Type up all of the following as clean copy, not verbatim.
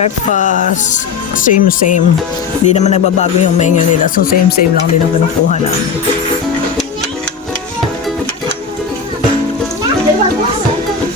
Breakfast, same. Hindi naman nagbabago yung menu nila. So same lang din ang kinukuha namin.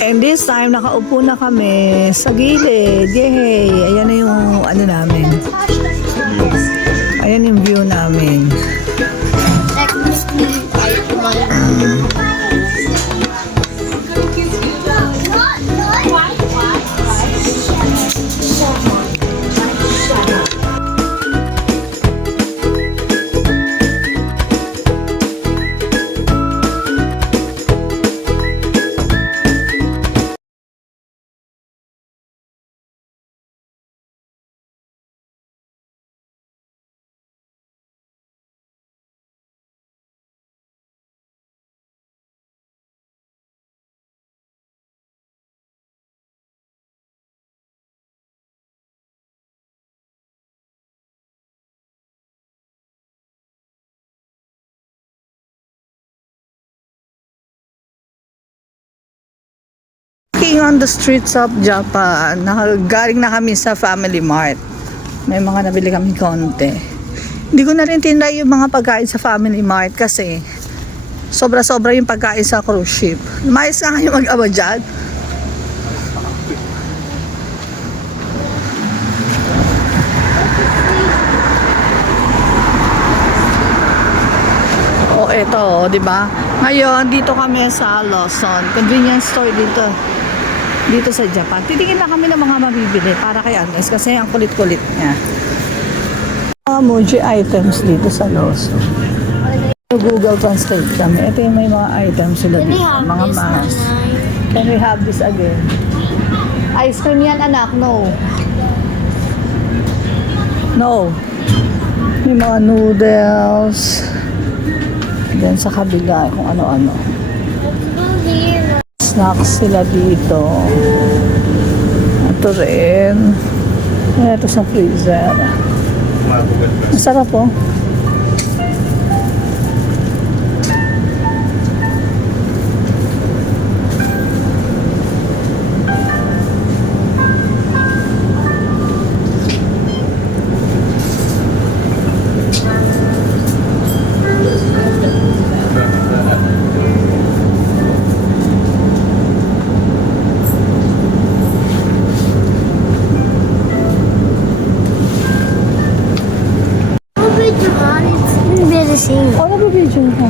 And this time, nakaupo na kami sa gilid. Yay! Ayan na yung ano namin. Ayan yung view namin. Walking on the streets of Japan. Galing na kami sa Family Mart. May mga nabili kami konti. Hindi ko na rin tinry yung mga pagkain sa Family Mart kasi sobra-sobra yung pagkain sa cruise ship. Lumayas nga kayo mag-awa dyan. O eto, di ba? Ngayon, dito kami sa Lawson. Convenience store dito sa Japan. Titingin lang kami ng mga mabibili para kay Agnes kasi ang kulit-kulit niya. Muji items dito sa Lawson. Google Translate kami. Ito yung may mga items sila dito. Mga mask. Can we have this again? Ice cream yan, anak. No. May mga noodles. Then sa kabila kung ano-ano. Snacks sila dito. Ito rin. Ito sa freezer. Masarap po. Ano ba video mo?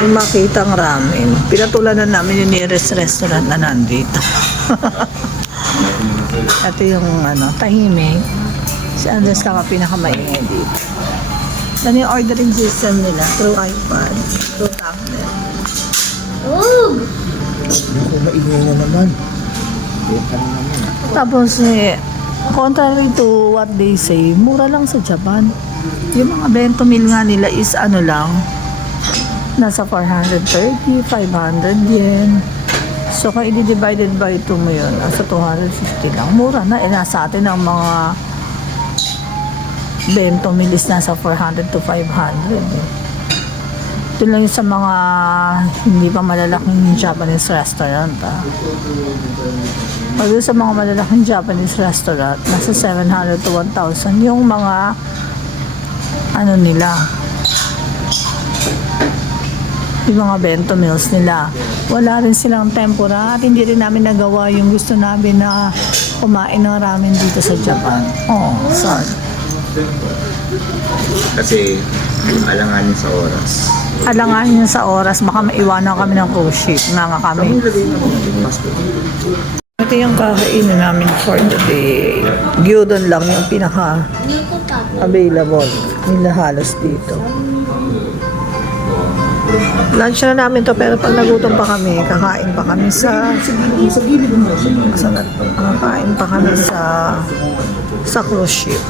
Makita ang ramen. Pinatulanan namin yung nearest restaurant na nandito. Ito yung tahimik. Si Andres ka pinakamaingay dito. Ano yung ordering system nila? Through iPad, through tablet. Ako maingay na naman. Tapos contrary to what they say, mura lang sa Japan. Yung mga bento meal nga nila is nasa 430, 500 yen. So kung i-divided by 2 mo yun, nasa 250 lang. Mura na. Nasa atin ang mga bento meal is nasa 400 to 500. Ito lang yung sa mga hindi pa malalaking Japanese restaurant. Pag sa mga malalaking Japanese restaurant, nasa 700 to 1,000 yung mga nila, yung mga bento meals nila. Wala rin silang tempura at hindi rin namin nagawa yung gusto namin na kumain ng ramen dito sa Japan. Sorry. Kasi alanganin sa oras. Alanganin sa oras, baka maiwanan kami ng cruise ship. Nga kami. Ito yung kakainin namin for today. Gyudon lang yung pinaka available nila halos dito. Lunch na namin to pero pag nagutom pa kami, kakain pa kami sa cruise ship.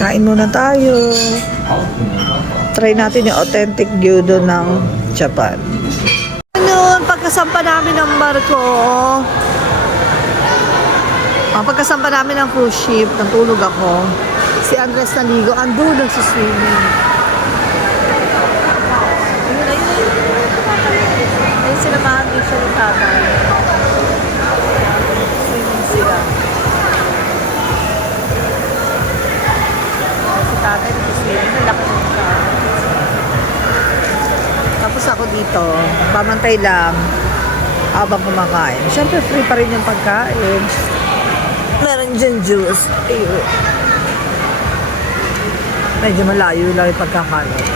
Kain muna tayo. Try natin yung authentic gyudon ng Japan. Pagkasampa namin ng barko, pagkasampa namin ng cruise ship, natulog ako. Si Andres naligo, andun nagsiswimming. Ayun sila mga picture ng tatay. Swimming. dito. Pamantay lang habang kumakain. Siyempre, free pa rin yung pagkain. Meron dyan juice. Ayun. Medyo malayo lang yung pagkakalat.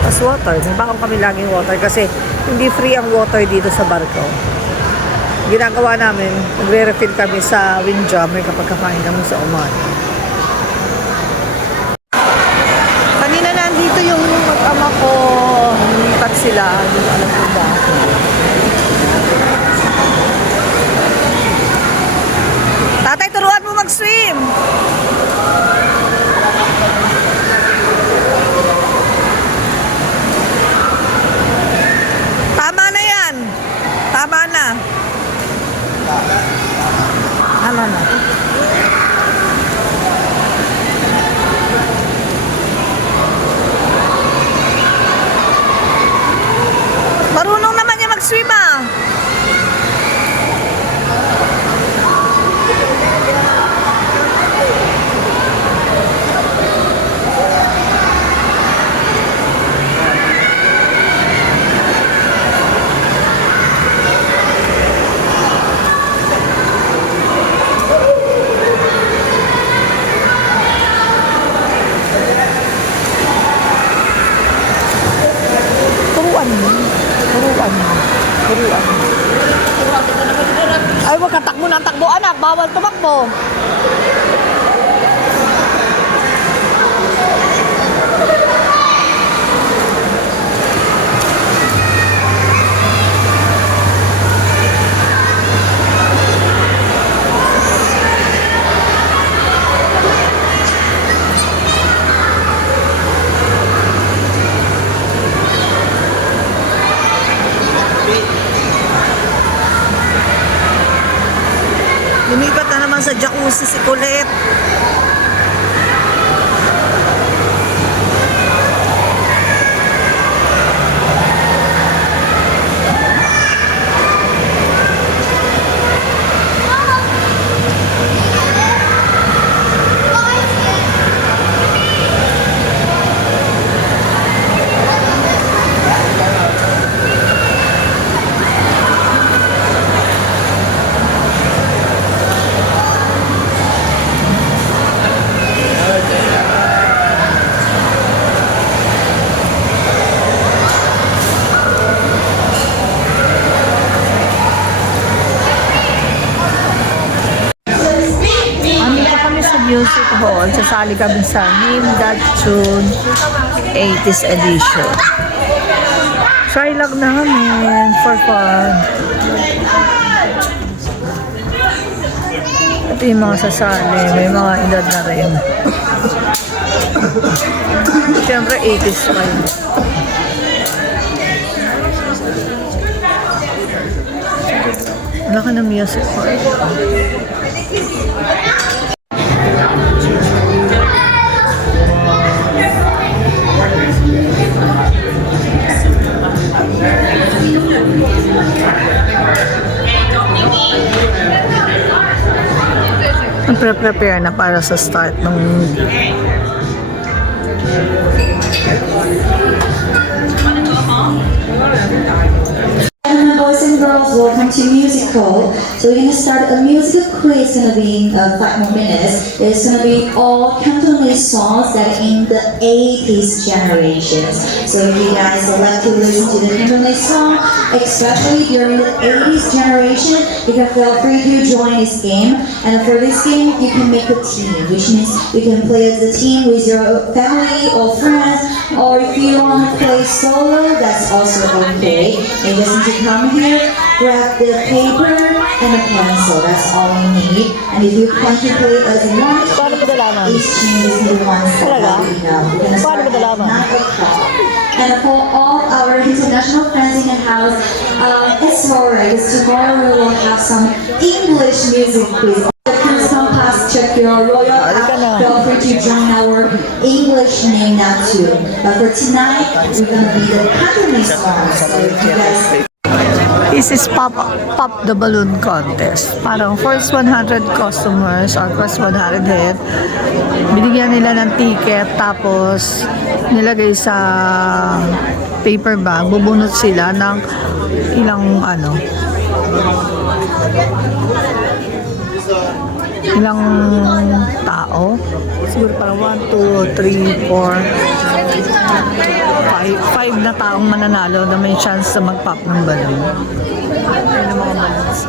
Tapos water. Nagbaon kami laging water kasi hindi free ang water dito sa barko. Ginagawa namin, nagre-refill kami sa windjammer kapag kakain kami sa Oman. Kanina nandito yung mag-ama ko, lumipat sila, hindi ko alam kung bakit. Tatay, turuan mo mag-swim! Tama na yan! Tama na! Tama na. Marunong naman niya mag-swim ah. Turuan mo. Ay, wag ka takbo ng takbo, anak. Bawal tumakbo. Lumipat na naman sa jacuzzi si Colette. Music Hall. Sasali kami sa Name That Tune 80s edition. Try lang namin for fun. Ito yung mga sasali. May mga edad na rin. Siyempre 80s pa yun. Laki ng music hall. Prepare na para sa start ng movie. Boys and girls, welcome to Music Hall. So we're gonna start a music quiz. It's gonna be 5 more minutes. It's gonna be all Cantonese songs that are in the 80s generations. So if you guys like to listen to the Cantonese song, especially during the 80s generation, you can feel free to join this game. And for this game, you can make a team, which means you can play as a team with your family or friends, or if you want to play solo, that's also okay. You just need to come here, grab the paper and a pencil. That's all you need. And if you want to play as one, each team is the one that you know. We're gonna start at 9 o'clock. And for all our international friends in the house, it's alright, because tomorrow we will have some English music quiz. Please come past, check your Royal app, feel free to join our English name now too. But for tonight, we're gonna be the Cantonese ones. So if you guys This is Pop the Balloon Contest. Parang first 100 customers or first 100 head, binigyan nila ng ticket tapos nilagay sa paper bag. Bubunot sila ng ilang ilang tao. Siguro parang 1, 2, 3, 4, 5 na taong mananalo na may chance na mag-pop ng balon. Ayun ang mga balons.